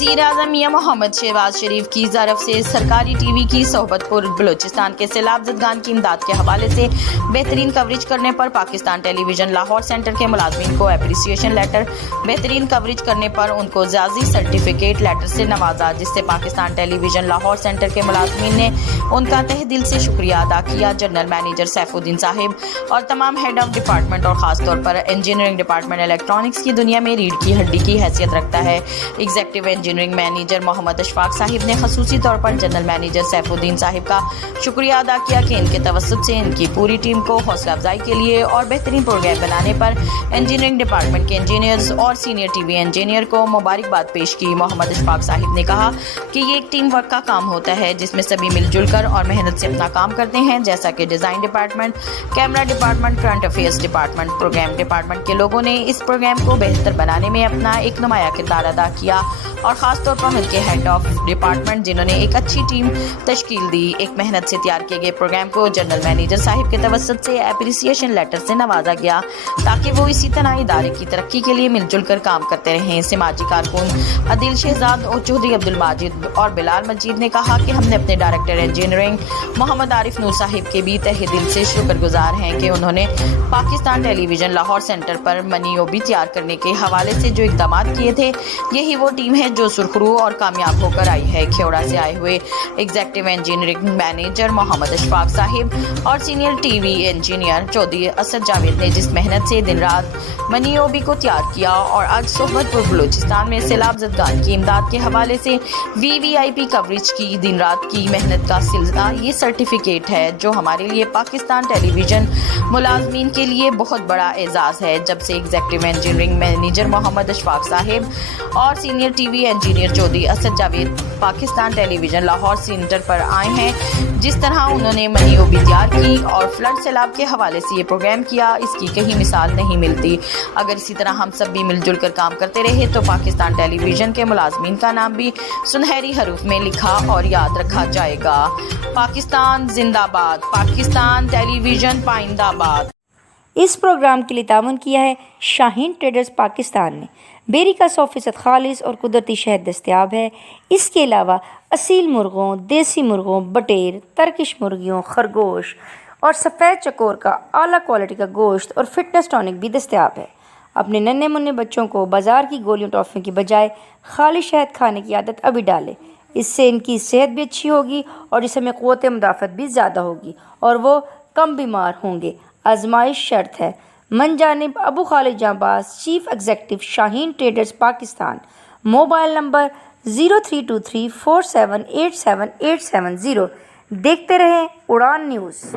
वज़ीर-ए-आज़म मियां मोहम्मद शहबाज शरीफ की तरफ से सरकारी टीवी की सोहबत पर बलूचिस्तान के सैलाब ज़दगान की इमदाद के हवाले से बेहतरीन कवरेज करने पर पाकिस्तान टेलीविज़न लाहौर सेंटर के मुलाजमीन को एप्रिसिएशन लेटर, बेहतरीन कवरेज करने पर उनको ज़ाज़ी सर्टिफिकेट लेटर से नवाजा, जिससे पाकिस्तान टेलीविज़न लाहौर सेंटर के मुलाजमीन ने उनका तहे दिल से शुक्रिया अदा किया। जनरल मैनेजर सैफुद्दीन साहिब और तमाम हेड ऑफ डिपार्टमेंट और ख़ास तौर पर इंजीनियरिंग डिपार्टमेंट इलेक्ट्रॉनिक्स की दुनिया में रीढ़ की हड्डी की हैसियत रखता है। Executive engineering manager Mohammad Ashfaq साहिब ने खसूसी तौर पर जनरल मैनेजर सैफुद्दीन साहिब का शुक्रिया अदा किया कि इनके तवस्सुत से इनकी पूरी टीम को हौसला अफजाई के लिए और बेहतरीन प्रोग्राम बनाने पर इंजीनियरिंग डिपार्टमेंट के इंजीनियर्स और सीनियर टीवी इंजीनियर को मुबारकबाद पेश की। मोहम्मद अशफाक साहिब ने कहा कि ये एक टीम वर्क का काम होता है जिसमें सभी मिलजुल कर और मेहनत से अपना काम करते हैं, जैसा कि design department, camera department, current affairs department, program department के लोगों ने इस प्रोग्राम को बेहतर बनाने में अपना एक नुमाया किरदार अदा किया और ख़ास तौर पर उनके हेड ऑफ डिपार्टमेंट जिन्होंने एक अच्छी टीम तश्कील दी। एक मेहनत से तैयार किए गए प्रोग्राम को जनरल मैनेजर साहिब के तवस्सुत से एप्रिसिएशन लेटर से नवाजा गया ताकि वो इसी तरह इदारे की तरक्की के लिए मिलजुल कर काम करते रहें। समाजी कारकुन अदिल शहजाद और चौधरी अब्दुल माजिद और बिलाल मजीद ने कहा कि हमने अपने डायरेक्टर इंजीनियरिंग मोहम्मद आरिफ नूर साहिब के भी तहे दिल से शुक्रगुजार हैं कि उन्होंने पाकिस्तान टेलीविज़न लाहौर सेंटर पर मनीओबी तैयार करने के हवाले से जो इक़दाम किए थे, यही वो टीम है जो सुरखरू और कामयाब होकर आई है। खेवड़ा से आए हुए executive engineering manager Mohammad Ashfaq Sahib और senior TV engineer Chaudhry Asad Javed ने जिस मेहनत से दिन रात मनीओबी को तैयार किया और आज सोहबत पर बलूचिस्तान में सैलाब ज़दगान की इमदाद के हवाले से VVIP कवरेज की दिन रात की मेहनत का सिलसिला, ये सर्टिफिकेट है जो हमारे लिए पाकिस्तान टेलीविज़न मुलाजमीन के लिए बहुत बड़ा एजाज़ है। जब से executive engineering manager Mohammad Ashfaq Sahib और senior TV engineer Chaudhry Asad Javed Pakistan television Lahore centre पर आए हैं, जिस तरह उन्होंने मनीओबी तैयार की और फ्लड सैलाब के हवाले से ये प्रोग्राम किया, इसकी कहीं मिसाल नहीं मिलती। अगर इसी तरह हम सब भी मिलजुल कर काम करते रहे तो पाकिस्तान टेलीविज़न के मुलाजमीन का नाम भी सुनहरी हरूफ में लिखा और याद रखा जाएगा। पाकिस्तान जिंदाबाद, पाकिस्तान टेलीविज़न पाइंदाबाद। इस प्रोग्राम के लिए ताउन किया है शाहीन ट्रेडर्स पाकिस्तान ने। बेरी का 100% खालिस और कुदरती शहद दस्तयाब है। इसके अलावा असील मुर्गों, देसी मुर्गों, बटेर, तर्किश मुर्गियों, खरगोश और सफ़ेद चकोर का आला क्वालिटी का गोश्त और फिटनेस टॉनिक भी दस्तयाब है। अपने नन्हे मुन्ने बच्चों को बाज़ार की गोलियों टॉफ़ियों की बजाय खाली शहद खाने की आदत अभी डालें। इससे इनकी सेहत भी अच्छी होगी और जिसमें क़ुव्वत मुदाफ़त भी ज़्यादा होगी और वो कम बीमार होंगे। आजमाइश शर्त है। मनजानिब अबू खालिद जांबाज, chief executive, Shaheen traders Pakistan. Mobile number 032347878870। देखते रहें उड़ान न्यूज़।